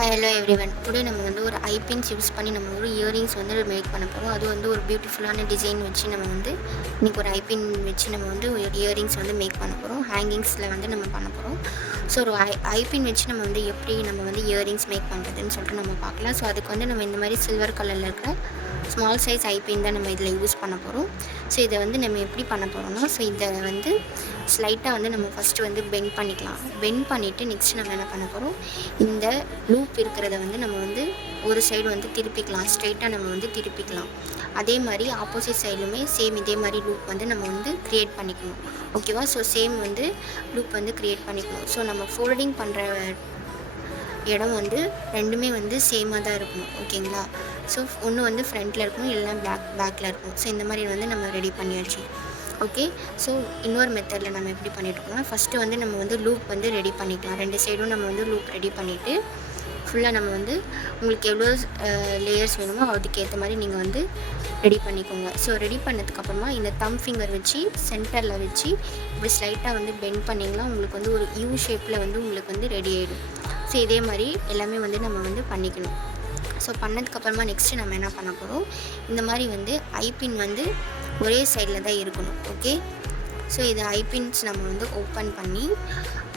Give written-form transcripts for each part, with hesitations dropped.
Hi hello everyone. Today நம்ம வந்து ஒரு ஐபின்ஸ் யூஸ் பண்ணி நம்ம ஒரு இயரிங்ஸ் வந்து மேக் பண்ண போகிறோம். அது வந்து ஒரு பியூட்டிஃபுல்லான டிசைன் வச்சு நம்ம வந்து இன்றைக்கி ஒரு ஐபின் வச்சு நம்ம வந்து ஒரு இயரிங்ஸ் வந்து மேக் பண்ண போகிறோம். ஹேங்கிங்ஸில் வந்து நம்ம பண்ண போகிறோம். ஸோ ஒரு ஐபின் வச்சு நம்ம வந்து எப்படி நம்ம வந்து இயரிங்ஸ் மேக் பண்ணுறதுன்னு சொல்லிட்டு நம்ம பார்க்கலாம். ஸோ அதுக்கு வந்து நம்ம இந்த மாதிரி சில்வர் கலரில் இருக்கிற ஸ்மால் சைஸ் ஐபின் தான் நம்ம இதில் யூஸ் பண்ண போகிறோம். ஸோ இதை வந்து நம்ம எப்படி பண்ண போகிறோம்னா, ஸோ இதை வந்து ஸ்லைட்டாக வந்து நம்ம ஃபஸ்ட்டு வந்து பெண்ட் பண்ணிக்கலாம். பெண்ட் பண்ணிவிட்டு நெக்ஸ்ட் நம்ம என்ன பண்ண போகிறோம், இந்த லூப் இருக்கிறத வந்து நம்ம வந்து ஒரு சைடு வந்து திருப்பிக்கலாம். ஸ்ட்ரைட்டாக நம்ம வந்து திருப்பிக்கலாம். அதே மாதிரி ஆப்போசிட் சைடுலுமே சேம் இதே மாதிரி லூப் வந்து நம்ம வந்து க்ரியேட் பண்ணிக்கணும். ஓகேவா? ஸோ சேம் வந்து லூப் வந்து க்ரியேட் பண்ணிக்கணும். ஸோ நம்ம ஃபோல்டிங் பண்ணுற இடம் வந்து ரெண்டுமே வந்து சேமாக தான் இருக்கணும். ஓகேங்களா? ஸோ ஒன்று வந்து ஃப்ரண்ட்டில் இருக்கணும், இல்லைனா பேக்கில் இருக்கணும். ஸோ இந்த மாதிரி வந்து நம்ம ரெடி பண்ணியாச்சு. ஓகே. ஸோ இன்னொரு மெத்தடில் நம்ம எப்படி பண்ணிகிட்ருக்கோம்னா, ஃபஸ்ட்டு வந்து நம்ம வந்து லூப் வந்து ரெடி பண்ணிக்கலாம். ரெண்டு சைடும் நம்ம வந்து லூப் ரெடி பண்ணிவிட்டு ஃபுல்லாக நம்ம வந்து உங்களுக்கு எவ்வளோ லேயர்ஸ் வேணுமோ அதுக்கேற்ற மாதிரி நீங்கள் வந்து ரெடி பண்ணிக்கோங்க. ஸோ ரெடி பண்ணதுக்கப்புறமா இந்த தம் ஃபிங்கர் வச்சு சென்டரில் வச்சு இப்படி ஸ்லைட்டாக வந்து பெண்ட் பண்ணிங்கன்னா உங்களுக்கு வந்து ஒரு யூ ஷேப்பில் வந்து உங்களுக்கு வந்து ரெடி ஆகிடும். ஸோ இதே மாதிரி எல்லாமே வந்து நம்ம வந்து பண்ணிக்கணும். ஸோ பண்ணதுக்கப்புறமா நெக்ஸ்ட்டு நம்ம என்ன பண்ண போகிறோம், இந்த மாதிரி வந்து ஐபின் வந்து ஒரே சைடில் தான் இருக்கணும். ஓகே. ஸோ இது ஐபின்ஸ் நம்ம வந்து ஓப்பன் பண்ணி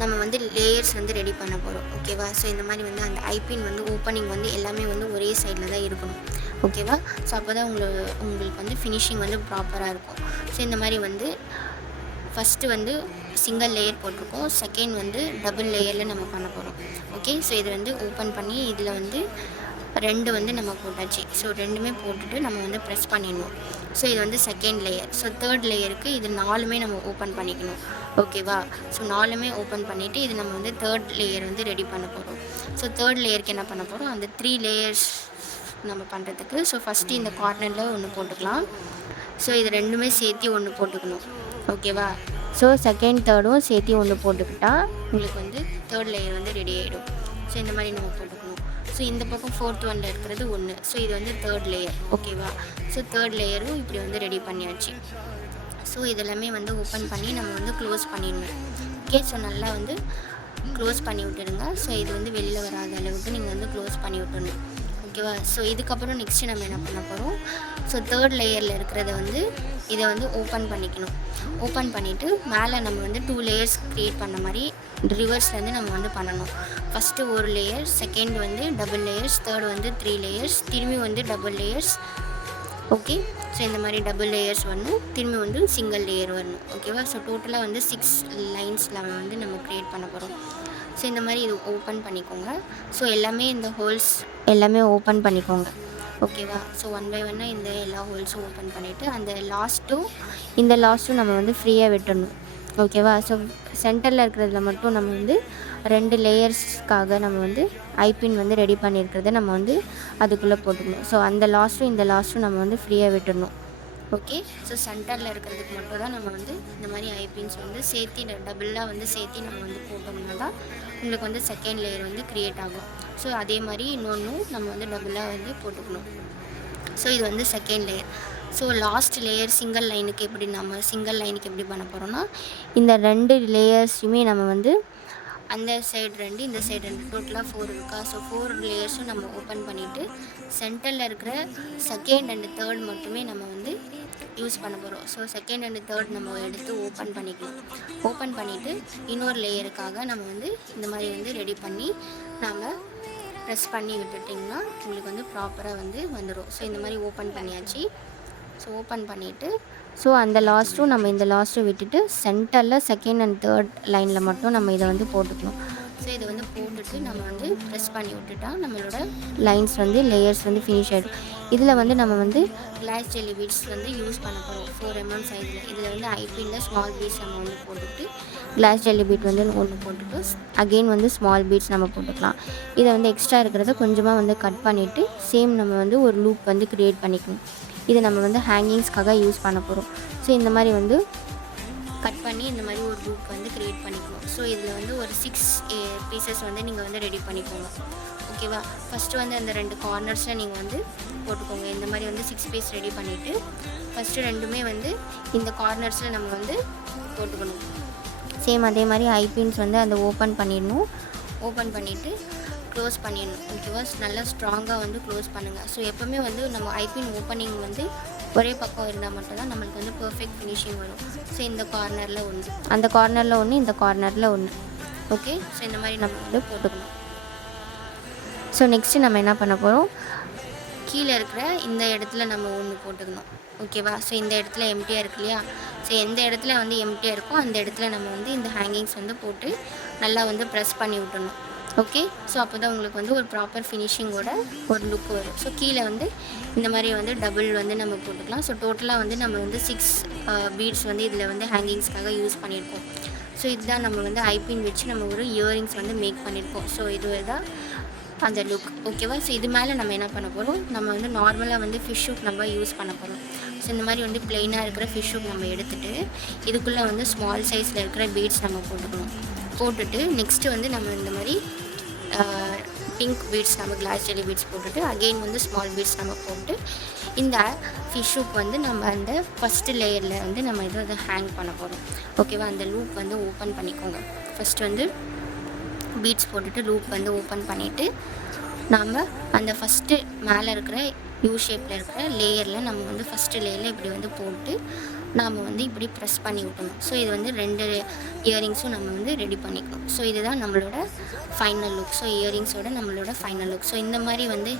நம்ம வந்து லேயர்ஸ் வந்து ரெடி பண்ண போகிறோம். ஓகேவா? ஸோ இந்த மாதிரி வந்து அந்த ஐபின் வந்து ஓப்பனிங் வந்து எல்லாமே வந்து ஒரே சைடில் தான் இருக்கணும். ஓகேவா? ஸோ அப்போ தான் உங்களுக்கு வந்து ஃபினிஷிங் வந்து ப்ராப்பராக இருக்கும். ஸோ இந்த மாதிரி வந்து ஃபஸ்ட்டு வந்து சிங்கிள் லேயர் போட்டிருக்கோம், செகண்ட் வந்து டபுள் லேயரில் நம்ம பண்ண போகிறோம். ஓகே. ஸோ இது வந்து ஓப்பன் பண்ணி இதில் வந்து ரெண்டு வந்து நம்ம போட்டாச்சு. ஸோ ரெண்டுமே போட்டுட்டு நம்ம வந்து ப்ரெஸ் பண்ணிடணும். ஸோ இது வந்து செகண்ட் லேயர். ஸோ தேர்ட் லேயருக்கு இது நாலுமே நம்ம ஓப்பன் பண்ணிக்கணும். ஓகேவா? ஸோ நாலுமே ஓப்பன் பண்ணிவிட்டு இது நம்ம வந்து தேர்ட் லேயர் வந்து ரெடி பண்ண போகிறோம். ஸோ தேர்ட் லேயருக்கு என்ன பண்ண போகிறோம், அந்த 3 லேயர்ஸ் நம்ம பண்ணுறதுக்கு ஸோ ஃபஸ்ட்டு இந்த கார்னரில் ஒன்று போட்டுக்கலாம். ஸோ இது ரெண்டுமே சேர்த்து ஒன்று போட்டுக்கணும். ஓகேவா? ஸோ செகண்ட் தேர்டும் சேர்த்து ஒன்று போட்டுக்கிட்டால் உங்களுக்கு வந்து தேர்ட் லேயர் வந்து ரெடி ஆகிடும். ஸோ இந்த மாதிரி நம்ம போட்டுக்கணும். ஸோ இந்த பக்கம் ஃபோர்த் ஒன்றில் இருக்கிறது ஒன்று. ஸோ இது வந்து தேர்ட் லேயர். ஓகேவா? ஸோ தேர்ட் லேயரும் இப்படி வந்து ரெடி பண்ணியாச்சு. ஸோ இதெல்லாமே வந்து ஓப்பன் பண்ணி நம்ம வந்து க்ளோஸ் பண்ணிடணும். ஓகே. ஸோ நல்லா வந்து க்ளோஸ் பண்ணி விட்டுடுங்க. ஸோ இது வந்து வெளியில் வராத அளவுக்கு நீங்கள் வந்து க்ளோஸ் பண்ணி விட்டுடணும். ஓகேவா? ஸோ இதுக்கப்புறம் நெக்ஸ்ட்டு நம்ம என்ன பண்ண போகிறோம், ஸோ தேர்ட் லேயரில் இருக்கிறத வந்து இதை வந்து ஓப்பன் பண்ணிக்கணும். ஓப்பன் பண்ணிவிட்டு மேலே நம்ம வந்து 2 லேயர்ஸ் க்ரியேட் பண்ண மாதிரி ரிவர்ஸ்லேருந்து நம்ம வந்து பண்ணணும். ஃபஸ்ட்டு ஒரு லேயர், செகண்ட் வந்து டபுள் லேயர்ஸ், தேர்ட் வந்து 3 லேயர்ஸ், திரும்பி வந்து டபுள் லேயர்ஸ். ஓகே. ஸோ இந்த மாதிரி டபுள் லேயர்ஸ் வரணும், திரும்பி வந்து சிங்கிள் லேயர் வரணும். ஓகேவா? ஸோ டோட்டலாக வந்து 6 லைன்ஸில் வந்து நம்ம க்ரியேட் பண்ண போகிறோம். ஸோ இந்த மாதிரி இது ஓப்பன் பண்ணிக்கோங்க. ஸோ எல்லாமே இந்த ஹோல்ஸ் எல்லாமே ஓப்பன் பண்ணிக்கோங்க. ஓகேவா? ஸோ ஒன் பை ஒன்னாக இந்த எல்லா ஹோல்ஸும் ஓப்பன் பண்ணிவிட்டு அந்த இந்த லாஸ்ட்டும் நம்ம வந்து ஃப்ரீயாக விட்டுடணும். ஓகேவா? ஸோ சென்டரில் இருக்கிறதுல மட்டும் நம்ம வந்து 2 லேயர்ஸ்க்காக நம்ம வந்து ஐபின் வந்து ரெடி பண்ணியிருக்கிறத நம்ம வந்து அதுக்குள்ளே போட்டுக்கணும். ஸோ அந்த லாஸ்ட்டும் இந்த லாஸ்ட்டும் நம்ம வந்து ஃப்ரீயாக விட்டுடணும். ஓகே. ஸோ சென்டரில் இருக்கிறதுக்கு மட்டும் தான் நம்ம வந்து இந்த மாதிரி ஐபின்ஸ் வந்து சேர்த்து டபுளாக வந்து சேர்த்து நம்ம வந்து போட்டோம்னா தான் உங்களுக்கு வந்து செகண்ட் லேயர் வந்து க்ரியேட் ஆகும். ஸோ அதே மாதிரி இன்னொன்றும் நம்ம வந்து டபுளாக வந்து போட்டுக்கணும். ஸோ இது வந்து second layer. So last layer single லைனுக்கு எப்படி பண்ண போகிறோம்னா, இந்த 2 லேயர்ஸுமே நம்ம வந்து அந்த சைடு 2 இந்த சைடு 2 டோட்டலாக 4 இருக்கா. ஸோ 4 லேயர்ஸும் நம்ம ஓப்பன் பண்ணிவிட்டு சென்டரில் இருக்கிற செகண்ட் அண்ட் தேர்ட் மட்டுமே நம்ம வந்து யூஸ் பண்ண போகிறோம். ஸோ செகண்ட் அண்ட் தேர்ட் நம்ம எடுத்து ஓப்பன் பண்ணிக்கலாம். ஓப்பன் பண்ணிவிட்டு இன்னொரு லேயருக்காக நம்ம வந்து இந்த மாதிரி வந்து ரெடி பண்ணி நாம் ப்ரெஸ் பண்ணி விட்டுட்டிங்கன்னா உங்களுக்கு வந்து ப்ராப்பராக வந்து வந்துடும். ஸோ இந்த மாதிரி ஓப்பன் பண்ணியாச்சு. ஸோ ஓப்பன் பண்ணிவிட்டு ஸோ அந்த லாஸ்ட்டும் நம்ம இந்த லாஸ்ட்டும் விட்டுட்டு சென்டரில் செகண்ட் அண்ட் தேர்ட் லைனில் மட்டும் நம்ம இதை வந்து போட்டுக்கணும். ஸோ இதை வந்து போட்டுட்டு நம்ம வந்து ப்ரெஸ் பண்ணி விட்டுட்டா நம்மளோட லைன்ஸ் வந்து லேயர்ஸ் வந்து ஃபினிஷ் ஆகிடும். இதில் வந்து நம்ம வந்து கிளாஸ் ஜெல்லி பீட்ஸ் வந்து யூஸ் பண்ண போகிறோம் 4 mm சைஸில். இதில் வந்து ஐபின்ல ஸ்மால் பீட்ஸ் நம்ம வந்து போட்டுட்டு கிளாஸ் ஜெல்லி பீட் வந்து ஒன்று போட்டுட்டு அகெயின் வந்து ஸ்மால் பீட்ஸ் நம்ம போட்டுக்கலாம். இதை வந்து எக்ஸ்ட்ரா இருக்கிறத கொஞ்சமாக வந்து கட் பண்ணிவிட்டு சேம் நம்ம வந்து ஒரு லூப் வந்து க்ரியேட் பண்ணிக்கணும். இதை நம்ம வந்து ஹேங்கிங்ஸ்க்காக யூஸ் பண்ண போகிறோம். ஸோ இந்த மாதிரி வந்து கட் பண்ணி இந்த மாதிரி ஒரு லூப் வந்து க்ரியேட் பண்ணிக்கணும். ஸோ இதில் வந்து ஒரு 6 பீசஸ் வந்து நீங்கள் வந்து ரெடி பண்ணிக்கோங்க. ஓகேவா? ஃபஸ்ட்டு வந்து அந்த 2 கார்னர்ஸில் நீங்கள் வந்து போட்டுக்கோங்க. இந்த மாதிரி வந்து 6 பீஸ் ரெடி பண்ணிவிட்டு ஃபஸ்ட்டு ரெண்டுமே வந்து இந்த கார்னர்ஸில் நம்ம வந்து போட்டுக்கணும். சேம் அதே மாதிரி ஐபின்ஸ் வந்து அந்த ஓப்பன் பண்ணிடணும். ஓப்பன் பண்ணிவிட்டு க்ளோஸ் பண்ணிடணும். ஓகேவா? நல்லா ஸ்ட்ராங்காக வந்து க்ளோஸ் பண்ணுங்கள். ஸோ எப்போவுமே வந்து நம்ம ஐபின் ஓப்பனிங் வந்து ஒரே பக்கம் இருந்தால் மட்டும்தான் நம்மளுக்கு வந்து பர்ஃபெக்ட் ஃபினிஷிங் வரும். ஸோ இந்த கார்னரில் ஒன்று, அந்த கார்னரில் ஒன்று, இந்த கார்னரில் ஒன்று. ஓகே, ஸோ இந்த மாதிரி நம்ம வந்து போட்டுக்கணும். ஸோ நெக்ஸ்ட்டு நம்ம என்ன பண்ண போகிறோம், கீழே இருக்கிற இந்த இடத்துல நம்ம ஒன்று போட்டுக்கணும். ஓகேவா? ஸோ இந்த இடத்துல எம்டியாக இருக்கு இல்லையா? ஸோ எந்த இடத்துல வந்து எம்டியாக இருக்கோ அந்த இடத்துல நம்ம வந்து இந்த ஹேங்கிங்ஸ் வந்து போட்டு நல்லா வந்து ப்ரெஸ் பண்ணி விட்டுணும். ஓகே, ஸோ அப்போ தான் உங்களுக்கு வந்து ஒரு ப்ராப்பர் ஃபினிஷிங்கோட ஒரு லுக் வரும். ஸோ கீழே வந்து இந்த மாதிரி வந்து டபுள் வந்து நம்ம போட்டுக்கலாம். ஸோ டோட்டலாக வந்து நம்ம வந்து 6 பீட்ஸ் வந்து இதில் வந்து ஹேங்கிங்ஸ்க்காக யூஸ் பண்ணியிருக்கோம். ஸோ இதுதான் நம்ம வந்து ஐபின் வச்சு நம்ம ஒரு இயரிங்ஸ் வந்து மேக் பண்ணியிருக்கோம். ஸோ இது தான் அந்த லுக். ஓகேவா? ஸோ இது மேலே நம்ம என்ன பண்ண போகிறோம், நம்ம வந்து நார்மலாக வந்து ஃபிஷ் ஹூக் நம்ம யூஸ் பண்ண போகிறோம். ஸோ இந்த மாதிரி வந்து ப்ளெயினாக இருக்கிற ஃபிஷ் ஹூக் நம்ம எடுத்துகிட்டு இதுக்குள்ளே வந்து ஸ்மால் சைஸில் இருக்கிற பீட்ஸ் நம்ம போட்டுக்கணும். போட்டுட்டு நெக்ஸ்ட்டு வந்து நம்ம இந்த மாதிரி பிங்க் பீட்ஸ் நம்ம கிளாஸ் ஜெல்லி பீட்ஸ் போட்டுட்டு அகெயின் வந்து ஸ்மால் பீட்ஸ் நம்ம போட்டு இந்த ஃபிஷ் ஹூக் வந்து நம்ம அந்த ஃபஸ்ட்டு லேயரில் வந்து நம்ம இதை வந்து ஹேங் பண்ண போகிறோம். ஓகேவா? அந்த லூப் வந்து ஓப்பன் பண்ணிக்கோங்க. ஃபஸ்ட்டு வந்து பீட்ஸ் போட்டுட்டு லூப் வந்து ஓப்பன் பண்ணிவிட்டு நாம் அந்த ஃபஸ்ட்டு மேலே இருக்கிற யூ ஷேப்பில் இருக்கிற லேயரில் நம்ம வந்து ஃபஸ்ட்டு லேயரில் இப்படி வந்து போட்டு நாம் வந்து இப்படி ப்ரெஸ் பண்ணி விட்டணும். ஸோ இது வந்து 2 இயரிங்ஸும் நம்ம வந்து ரெடி பண்ணிக்கணும். ஸோ இதுதான் நம்மளோட ஃபைனல் லுக். ஸோ இயரிங்ஸோட நம்மளோட ஃபைனல் லுக். ஸோ இந்த மாதிரி வந்து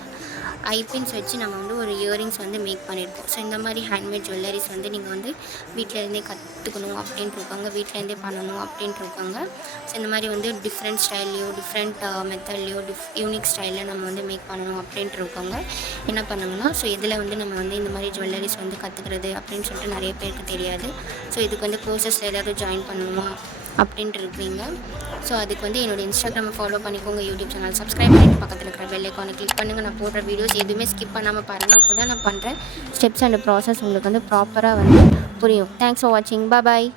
ஐபின்ஸ் வச்சு நம்ம வந்து ஒரு இயரிங்ஸ் வந்து மேக் பண்ணியிருக்கோம். ஸோ இந்த மாதிரி ஹேண்ட்மேட் ஜுவல்லரிஸ் வந்து நீங்கள் வந்து வீட்டிலேருந்தே கற்றுக்கணும் அப்படின்ட்டு இருக்காங்க, வீட்டிலேருந்தே பண்ணணும் அப்படின்ட்டு இருக்காங்க. ஸோ இந்த மாதிரி வந்து டிஃப்ரெண்ட் ஸ்டைல்லையோ டிஃப்ரெண்ட் மெத்தட்லையோ யூனிக் ஸ்டைலில் நம்ம வந்து மேக் பண்ணணும் அப்படின்ட்டு இருக்காங்க. என்ன பண்ணுங்கன்னா, ஸோ இதில் வந்து நம்ம வந்து இந்த மாதிரி ஜுவல்லரிஸ் வந்து கற்றுக்கிறது அப்படின்னு சொல்லிட்டு நிறைய பேருக்கு தெரியாது. ஸோ இதுக்கு வந்து கோர்சஸில் ஏதாவது ஜாயின் பண்ணணுமா அப்படின்ட்டு இருப்பீங்க. ஸோ அதுக்கு வந்து என்னோடய இன்ஸ்டாகிராமை ஃபாலோ பண்ணிக்கோங்க, யூடியூப் சேனல் சப்ஸ்கிரைப் பண்ணிட்டு பக்கத்தில் இருக்கிற பெல் ஐக்கானை கிளிக் பண்ணுங்கள். நான் போடுற வீடியோஸ் எதுவுமே ஸ்கிப் பண்ணாமல் பாருங்கள். அப்போ தான் நான் பண்ணுறேன் ஸ்டெப்ஸ் அண்ட் ப்ராசஸ் உங்களுக்கு வந்து ப்ராப்பராக வந்து புரியும். தேங்க்ஸ் ஃபார் வாட்சிங். பாய்.